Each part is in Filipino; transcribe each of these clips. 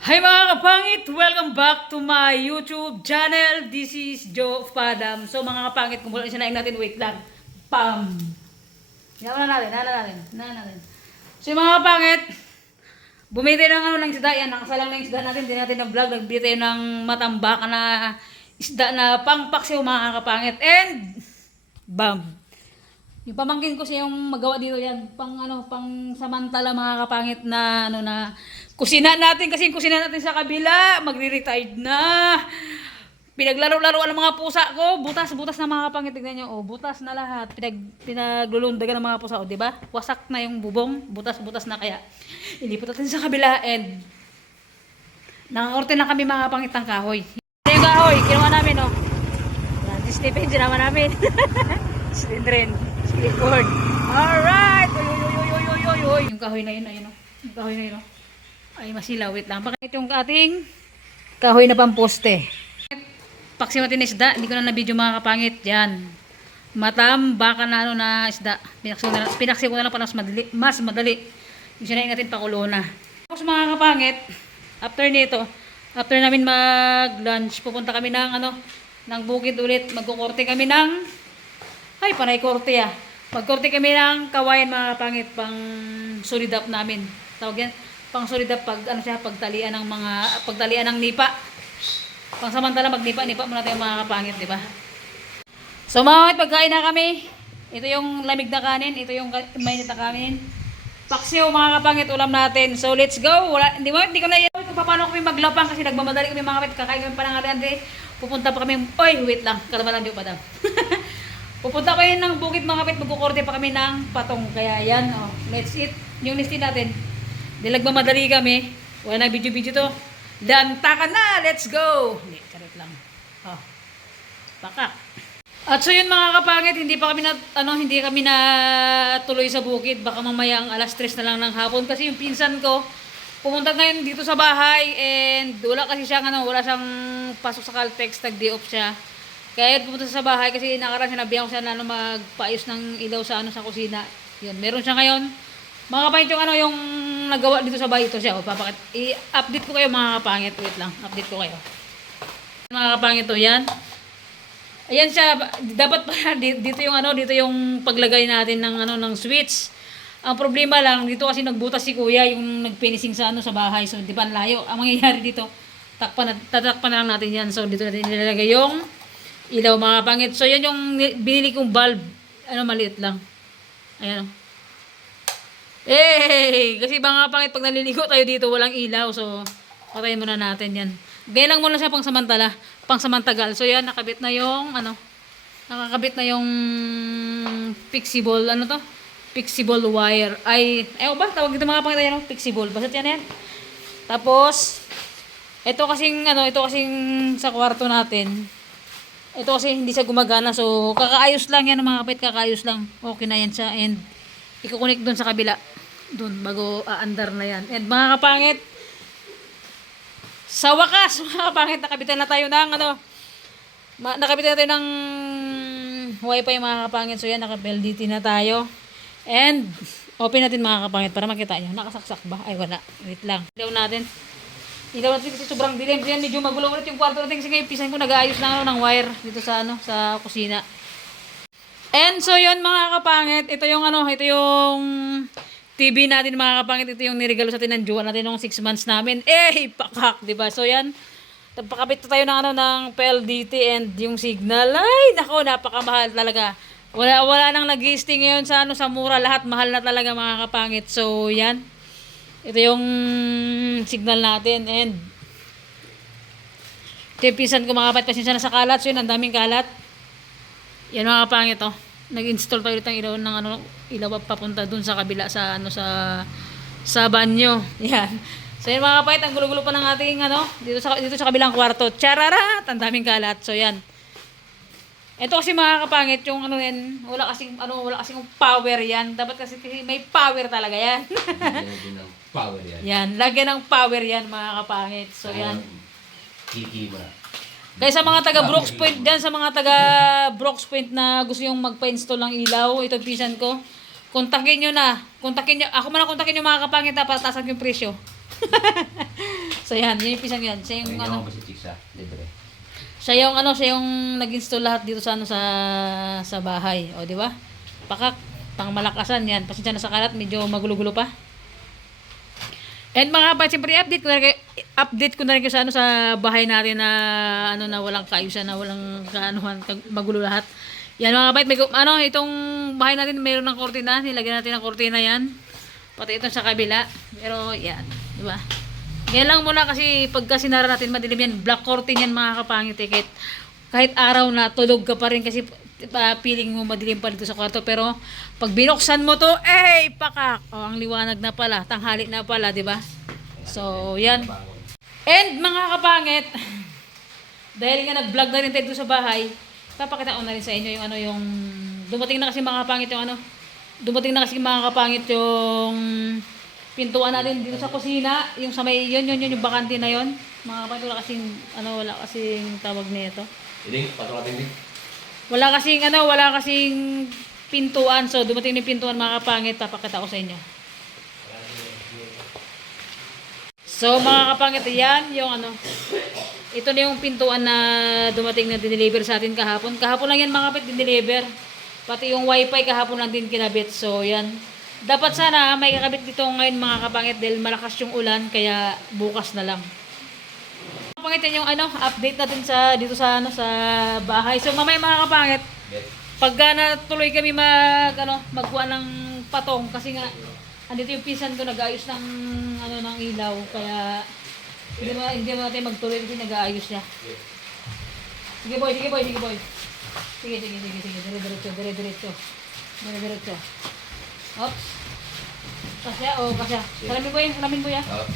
Hi mga kapangit! Welcome back to my YouTube channel. This is Joe of Padam. So mga kapangit, kung wala sinayin natin, wait lang. Pam! Hinawa na natin. So yung mga kapangit, bumili tayo ng ng isda. Yan, nakasalang na yung isda natin. Hindi natin na-vlog. Nagbili tayo ng matambak na isda na pangpaksiw mga kapangit. And, bam! Yung pamangkin ko siya yung magawa dito yan. Pang samantala mga kapangit na kusina natin kasi yung kusina natin sa kabila magre-retired na. Pinaglaro-laruan ng mga pusa ko. Butas-butas na mga kapangit. Tignan nyo. Oh, butas na lahat. Pinaglulundagan ng mga pusa. Oh, 'di ba? Wasak na yung bubong. Butas-butas na kaya. Ilipat natin sa kabila and nakakorte na kami mga kapangit ng kahoy. Ito yung kahoy. Kinuha namin oh. Disney page naman namin. Slendren. Skateboard. Alright! Uy. Yung kahoy na yun, ayun o. Yung kahoy na yun o. Ay, masilaw. Wait lang. Bakit yung ating kahoy na pamposte? Paksiw natin na isda. Hindi ko na na-video mga kapangit. Yan. Matambaka na na isda. Pinaksiw ko na lang para mas madali. Yung sinayin natin pakulo na. Tapos mga kapangit, after namin mag-lunch, pupunta kami ng bukid ulit. Magkukorte kami ng ay, panay korte ah. Magkorte kami ng kawayan mga kapangit pang solid up namin. Tawag yan, pang solid up pagtalian ng nipa. Pang samantala magnipa-nipa muna tayo mga kapangit, di ba? So mga kapangit, pagkain na kami. Ito yung lamig na kanin, ito yung mainit na kanin. Paksiw mga kapangit, ulam natin. So let's go. Hindi ko na kung paano kami maglapang kasi nagmamadali kami mga kapangit. Kakain kami pa ng Andre. Pupunta pa kami. Oy, wait lang. Kalaban lang di pa daw. Pupunta ko yun ng bukid mga kapit, magkukorte pa kami ng patong. Kaya yan, oh, let's eat. Yung listin natin. Dilag mamadali kami. Wala na video-video to. Danta ka na, let's go! Hindi, charot lang. Oh, pakak. At so yun mga kapangit, hindi kami na tuloy sa bukid. Baka mamaya ang alas 3 na lang ng hapon. Kasi yung pinsan ko, pumunta ngayon dito sa bahay and wala wala siyang pasok sa Caltex, nag-day off siya. Kaya pumunta sa bahay kasi nakaraan sinabihan ko siya na magpaayos ng ilaw sa sa kusina. Yun, meron siya ngayon. Mga kapangit yung nagawa dito sa bahay, ito siya. O, i-update ko kayo mga kapangit. Wait lang, update ko kayo. Mga kapangit to, yan. Ayan siya, dapat pa dito yung paglagay natin ng switch. Ang problema lang dito kasi nagbutas si Kuya yung nagfinishing sa sa bahay. So, di ba layo. Ang mangyayari dito, tatakpan na lang natin yan. So, dito natin nilalagay yung ilaw mga pangit. So yan yung binili kong bulb. Maliit lang. Ayan. Kasi mga pangit pag naliligo tayo dito walang ilaw. So patayin muna natin yan. Gaya lang muna siya pangsamantagal. So yan nakabit na yung nakakabit na yung flexible flexible wire. Ayaw ba tawag dito mga pangit yan flexible. Basta yan yan. Tapos ito kasing sa kwarto natin. Ito kasi hindi siya gumagana. So, kakaayos lang yan mga kapit. Kakaayos lang. Okay na yan siya. And, ikukunik dun sa kabila. Dun, bago aandar na yan. And mga kapangit, sa wakas, mga kapangit, nakabitan na tayo ng wifi mga kapangit. So, yan, naka-LDT na tayo. And, open natin mga kapangit para makita nyo. Nakasaksak ba? Ay, wala. Wait lang. Ilaw natin kasi sobrang dilim. Yan, medyo magulo ulit yung kwarto natin kasi ngayon pisan ko nag-aayos lang ng wire dito sa sa kusina. And so yun mga kapangit, ito yung TV natin mga kapangit, ito yung niregalo sa atin ng jowa natin nung 6 months namin. Pakak, 'di ba? So yan. Nagpakabit tayo ng PLDT and yung signal. Ay, nako, napakamahal talaga. Wala nang nag-listing ngayon sa sa mura, lahat mahal na talaga mga kapangit. So yan. Ito yung signal natin and ito yung pinsan ko mga kapatid, pasensya na sa kalat. So yun, ang daming kalat. Yan mga kapangit oh. Nag-install tayo ulit ng ilaw ilaw papunta dun sa kabila sa sa banyo. Yan. So yun mga kapangit, ang gulo-gulo pa ng ating dito sa kabilang kwarto. Chararat! Ang daming kalat. So yan. Ito kasi mga kapangit, yung wala kasing power yan. Dapat kasi may power talaga yan. Lagyan ng power yan. Yan, lagyan ng power yan mga kapangit. So yan. Kiki mo. Kaya sa mga taga Brooks Point dyan, sa mga taga Brooks Point na gusto yung magpa-install ng ilaw, ito pisan ko. Kontakin nyo. Ako man ang kontakin nyo mga kapangit para taasan yung presyo. So yan, yun yung pinsan ko yan. Siya yung Ayun ano, ako ba si Chicks libre. siya yung nag-install lahat dito sa ano sa bahay. O, di ba? Pakak, pang malakasan yan. Pasensya na sa kalat, medyo magulo-gulo pa. And mga kapatid, siyempre update ko na rin kayo sa ano sa bahay natin na ano na walang kaayusan, na walang kaanuhan, magulo lahat. Yan mga kapatid, itong bahay natin mayroon ng kortina, nilagyan natin ng kortina yan. Pati ito sa kabila. Pero yan, di ba? Ngayon lang muna kasi pagka sinara natin madilim yan, black curtain yan mga kapangit. Kahit araw na tulog ka pa rin kasi feeling mo madilim pa dito sa kwarto, pero pag binuksan mo to, pakak, ang liwanag na pala, tanghali na pala, di ba? So yan. And mga kapangit, dahil nga nag-vlog na rin tayo dito sa bahay, papakita ko na rin sa inyo yung ano, yung dumating na kasi mga kapangit yung ano, dumating na kasi mga kapangit yung pintuan natin dito sa kusina, yung sa may yun yung bakante na yun. Mga kapangit, wala kasing tawag nito. Iding, patulatin din. Wala kasing pintuan. So, dumating na yung pintuan mga kapangit. Papakita ko sa inyo. So, mga kapangit, yan yung ano. Ito na yung pintuan na dumating na dineliver sa atin kahapon. Kahapon lang yan mga kapangit, dineliver. Pati yung wifi kahapon lang din kinabit. So, yan. Dapat sana may kakabit dito ngayon mga kapangit dahil malakas yung ulan. Kaya bukas na lang. Kapangit yan yung ano, update natin dito sa bahay. So mamaya mga kapangit, pagka natuloy kami magkuha ng patong kasi nga andito yung pisan ko nag-aayos ng ng ilaw, kaya hindi mo natin magtuloy kasi nag-aayos siya. Sige boy. Sige. Dire-diretso. Oops. Kasya. Salamin boy. Salamin boy. Oops.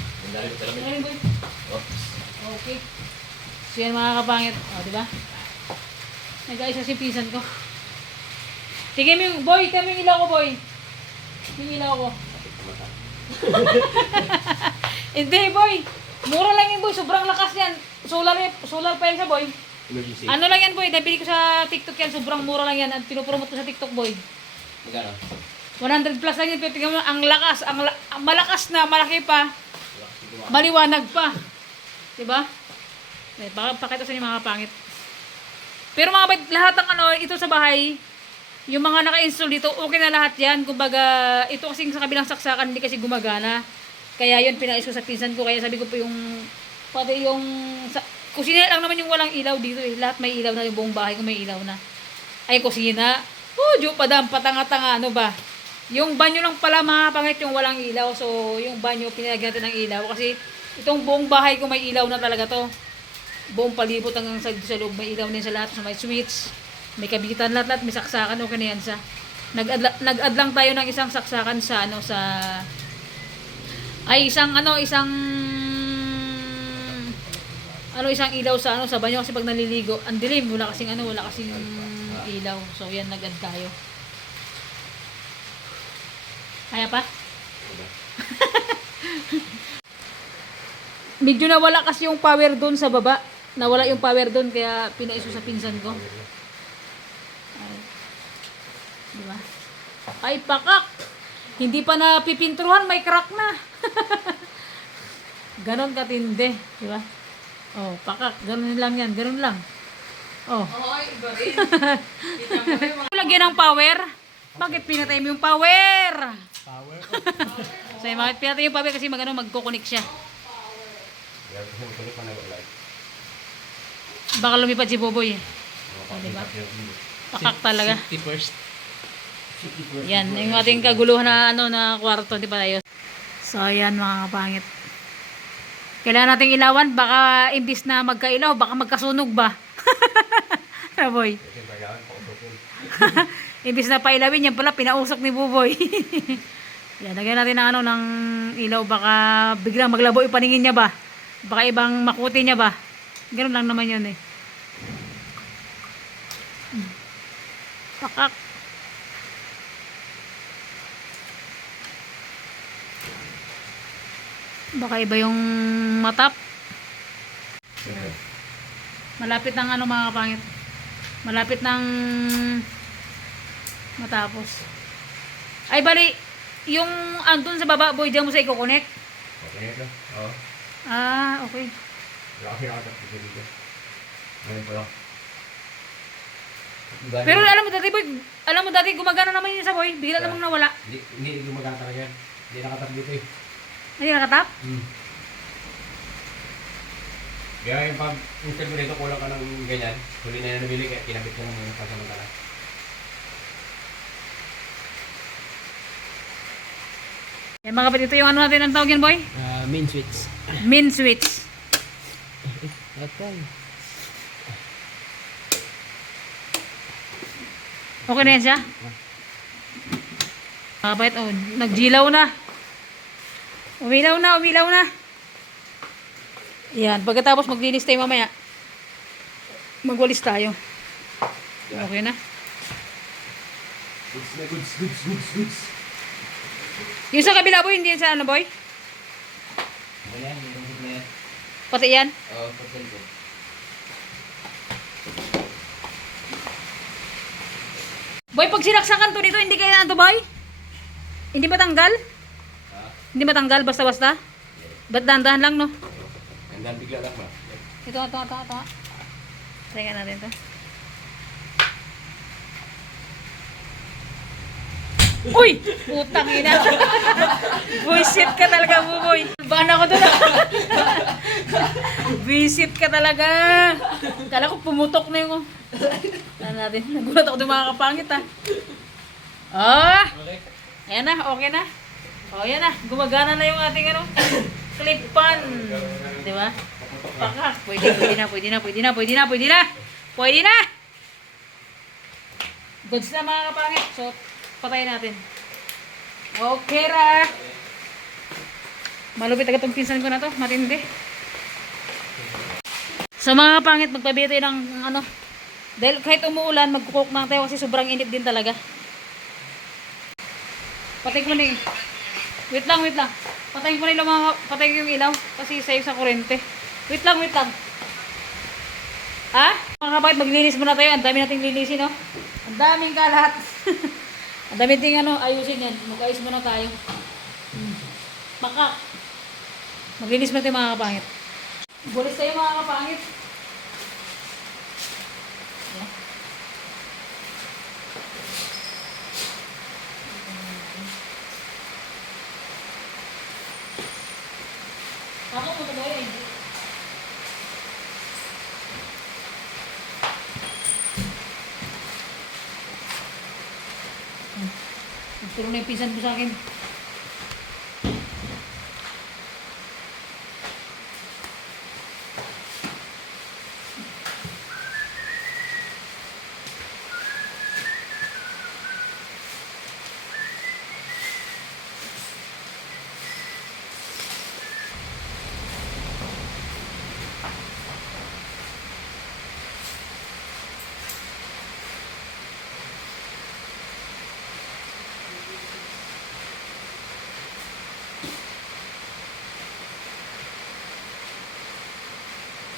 Okay. So yan mga kapangit. O, diba? Nag-ayos na si pisan ko. Tingin mo yung, boy, tingin mo yung ilaw ko, boy. Yung ilaw ko. Hindi, boy. Mura lang yan, boy. Sobrang lakas yan. Solar pa yan sa boy. Emergency. Ano lang yan, boy. Nabili ko sa TikTok yan. Sobrang mura lang yan. At pinopromote ko sa TikTok, boy. Magkano? 100 plus lang yan. Pero tingnan mo, ang lakas. Ang malakas na, malaki pa. Maliwanag pa. Diba? Pakita sa inyo mga kapangit. Pero mga kapangit, lahat ng ito sa bahay, yung mga naka-install dito, okay na lahat yan. Kumbaga, ito kasing sa kabilang saksakan, hindi kasi gumagana. Kaya yun, pinais ko sa pinsan ko. Kaya sabi ko po pati yung, kusina lang naman yung walang ilaw dito eh. Lahat may ilaw na, yung buong bahay ko may ilaw na. Ay, kusina. Padam, patanga-tanga, ano ba? Yung banyo lang pala mga kapangit, yung walang ilaw. So, yung banyo, pinilagyan natin ng ilaw. Kasi, itong buong bahay ko may ilaw na talaga to. Buong palibot hanggang sa loob may ilaw din sa lahat. So may switch, may kabitan lahat, may saksakan, okay na yan sa. Nag-add lang tayo ng isang saksakan sa isang ilaw sa banyo kasi pag naliligo, ang dilim, wala kasing ilaw. So yan, nag-add tayo. Kaya pa? Medyo nawala kasi yung power doon sa baba. Nawala yung power doon kaya pinaiso sa pinsan ko. Ay. Diba? Ay, pakak! Hindi pa na pipintruhan, may crack na. Ganon katindi. Diba? Oh, pakak. Ganon lang yan. Ganon lang. Oh. Oy, iba rin. Lagyan ng power. Bakit pinatay mo yung power? So, bakit pinatay yung power kasi magkukunik siya. Baka lumipad si Boboy. Diba? Pakak talaga. Yan, yung ating kaguluhan na kwarto, di ba tayo? So, ayan mga kapangit. Kailangan nating ilawan, baka imbis na magkailaw, baka magkasunog ba? Boy. Imbis na pailawin, yan pala pinausok ni Buboy. Yan, lagyan natin ng ilaw, baka biglang maglabo yung paningin niya ba? Baka ibang makuti niya ba? Ganun lang naman yun eh. Pakak. Baka iba yung matap. Malapit ng mga kapangit. Malapit ng matapos. Ay bali, yung andun sa baba, boy, diyan mo sa i-connect. Okay na. Oo. Ah, okay. Wala kasi nakatapos dito. Ngayon pa lang. Pero alam mo dati gumagana naman yun sa boy. Bigla namang nawala. Hindi gumagana talaga yan. Hindi nakatap dito eh. Ay, nakatap? Kaya yung pag-install ko dito, kulang ka ng ganyan. Huli na yan nabili, kaya kinabit ko na muna pasamantala. Yan mga kapatid, ito yung ano natin ang tawag yan boy? Main switch. Min switch. Ito. Okay na yan siya? Mga kapatid, oh, nagjilaw na. Umilaw na. Yan, pagkatapos maglinis tayo mamaya. Magwalis tayo. Okay na. Goods. Yung sa kabila boy, hindi yan sa ano boy? Ayan, yung na yan. Pati yan? Oo, pasal ko. Boy, pag sinaksakan to dito, hindi kailangan to boy? Hindi matanggal? Hindi matanggal, basta-basta? Ba't dahan-dahan lang, no? Hanggang bigla lang ba? Ito. Try nga natin to. Uy! Putang ina! Buisit ka talaga, buboy. Bahan ako doon. Visit ka talaga. Kala ko pumutok na yung... Ano natin? Nagulat ako doon mga kapangit, ha. Ah! Ayan na, okay na. O, yan na. Gumagana na yung ating ano. Clip-on. Di ba? Pakak. Pwede na. Goods na mga kapangit. So, patayin natin. Okay ra. Malupit agad itong pinsan ko na to. Matindi. Sa mga kapangit, magpabiya tayo ng ano. Dahil kahit umuulan, magkukok na tayo kasi sobrang init din talaga. Patayin ko na yung... Wait lang. Patayin ko na yung ilaw. Kasi save sa kurente. Wait lang. Ha? Mga kapangit, maglinis muna tayo. Ang dami nating linisin, no? Ang daming kalat. Ang dami ting ano, ayusin yan. Mag-ayos muna tayo. Pakak. Maglinis muna tayo mga kapangit. Bulis tayo mga kapangit. Yeah. Ako mo ito eh. Nagturo na yung pinsan ko sa akin.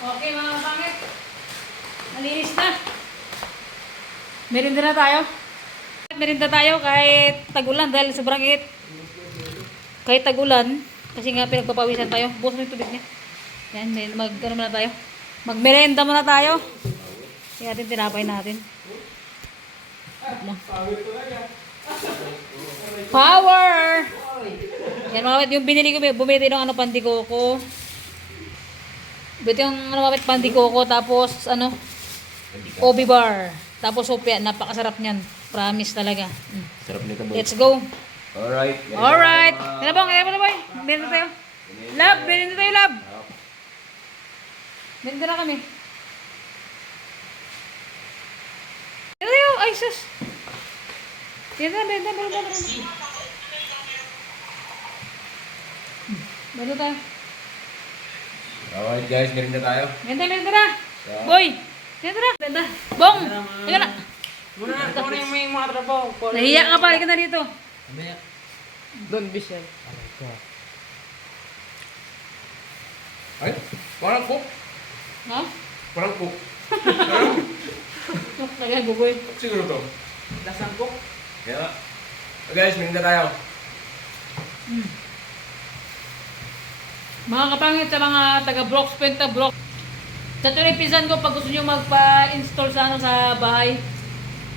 Okay mga kapangit. Malinis na. Merinda na tayo. Merinda tayo kahit tag-ulan dahil sobrang init. Kahit tag-ulan, kasi nga pinagpapawisan tayo. Bukas mo yung tubig niya. Yan, ano muna tayo. Magmerenda muna tayo. Kaya natin tinapay natin. Power! Yan mga kapit, yung binili ko, bumili ng ano, pandikoko. Buti yung ano mga kapit, pandikoko, tapos ano, Obi bar. Tapos sopya, napakasarap niyan. Promise talaga. Sarap nito boy. Let's go. Alright. Alright. Kaya ba, boy? Meron tayo. Love, meron tayo, love. Meron na kami. Meron tayo, ay sus. Meron tayo. Alright guys, merinda tayo. Meron na. Boy, meron na. Bong, teka na. Muna yung may mga trabaho. Nahiya ka pa, halika na dito. Doon, Bishel. Ay, parang cook. Ha? Parang cook. Lagay, buboy. Siguro to. Lasang ko. Yeah. Guys, merinda tayo. Mga kapangit sa mga taga Brooks, Penta Brooks. Sa tuloy pinsan ko, pag gusto nyo magpa-install sa ano sa bahay,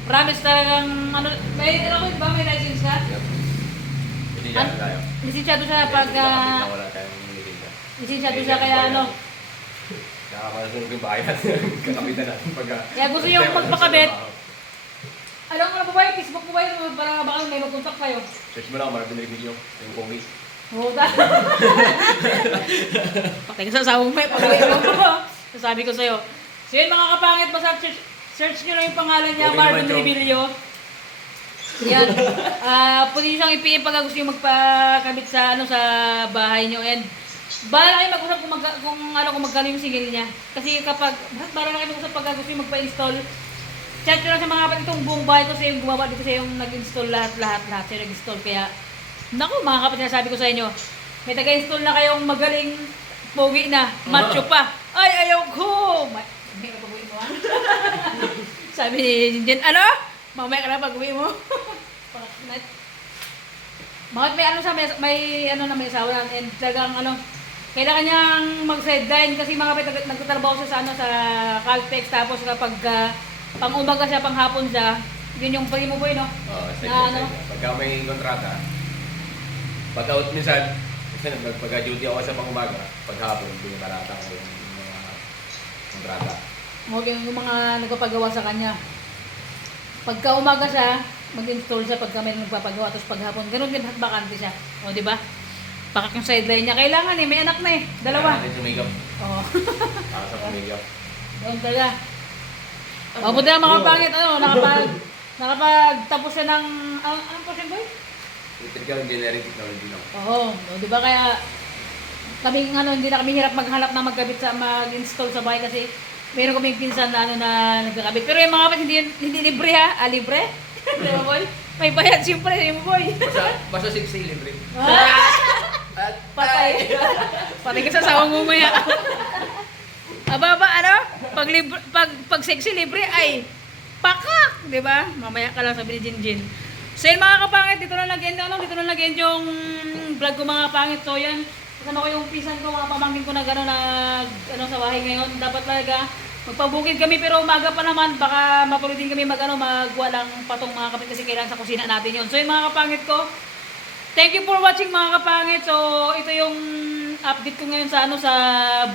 promise talagang, ano, may, ano ba, may license ka? Yep. Hindi dyan tayo. Lisensyado siya pag, Wala tayong lisensa. lisensyado siya kaya ano. Nakakasunog yung bahay natin. Kakapitan natin pagka... Kaya gusto nyo magpakabit. Alam mo na po ba, Facebook po ba yun, para baka may mag-contact kayo? Search mo lang, maraming review yung Kongi. Oo, patay ka sa asawang may pag-uwi mo. Sasabi ko sa'yo. So yun mga kapangit, basta search nyo lang yung pangalan niya, Okay Marvin naman, Chong. Rebilio. Yan. Pwede siyang i-PM pag gusto nyo magpakabit sa ano sa bahay nyo. And bahala kayo mag-usap kung magkano yung single niya. Kasi kapag, bahala kayo mag-usap pag gusto nyo magpa-install. Chat nyo lang sa mga kapatid itong buong bahay ko sa yung gumawa dito sa yung nag-install lahat siya nag-install. Kaya, naku mga kapatid, sabi ko sa inyo, may taga-install na kayong magaling pogi na, macho pa. Ay, ayaw ko! May pag-uwi mo, ha? Sabi ni Jinjin, ano? Mamaya ka na pag-uwi mo. Bakit may ano sa may asawa yan, and talagang ano, kailangan niyang mag-sideline kasi mga kapatid nagtatrabaho siya sa ano sa Caltex, tapos kapag pang umaga siya, pang hapon siya, yun yung primo boy, no? Oo, Na ano? Pagka may kontrata, pag-out minsan, kasi pagka-duty ako sa pang-umaga, paghapon, binibalata ko yung mga kontrata. Okay, yung mga nagpapagawa sa kanya. Pagka umaga siya, mag-install siya pagka may nagpapagawa, tapos paghapon, ganun din, bakante siya. O, di ba? Pakak yung sideline niya. Kailangan eh, may anak na eh. Dalawa. Kailangan natin sumigap. Oo. Para sa pumigap. Doon talaga. Mabuti na mga pangit, ano, nakapagtapos siya ng, anong portion boy? Electrical engineering technology lang. Oo. O, di ba kaya, kaming ano, hindi na kami hirap maghanap na mag-install sa bahay kasi meron kaming pinsan na ano na nagkakabit. Pero yung mga kapit, hindi libre ha? Libre? Di ba boy? May bayad siyempre, di mo boy? Basta 6 libre. Patay. Patay ka sa sawang mo maya. Aba, ano? Pag sexy libre ay pakak, 'di ba? Mamaya ka lang sabi ni Jinjin. So yun mga kapangit, dito na nag-end yung vlog ko mga kapangit. So yan, kasama ko yung pisan ko, mga pamangkin ko na gano'n sa bahay ngayon. Dapat talaga magpabukid kami pero umaga pa naman, baka matuloy din kami magwalang patong mga kapit kasi kailangan sa kusina natin yun. So yun mga kapangit ko, thank you for watching mga kapangit. So ito yung update ko ngayon sa sa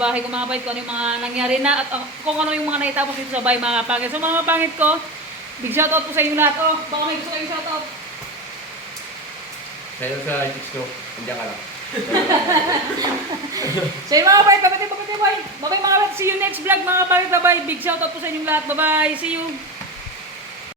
bahay ko mga kapangit, kung ano yung mga nangyari na at kung ano yung mga naitapos dito sa bahay mga kapangit. So mga kapangit ko, big shoutout po sa inyo lahat. Oh, baka may gusto kayong shoutout. Sa'yo sa chicks ko, nandiyan ka lang. So yun mga kapangit, babay. Bye-bye mga kapangit. See you next vlog mga kapangit. Bye-bye. Big shoutout po sa inyong lahat. Bye-bye. See you.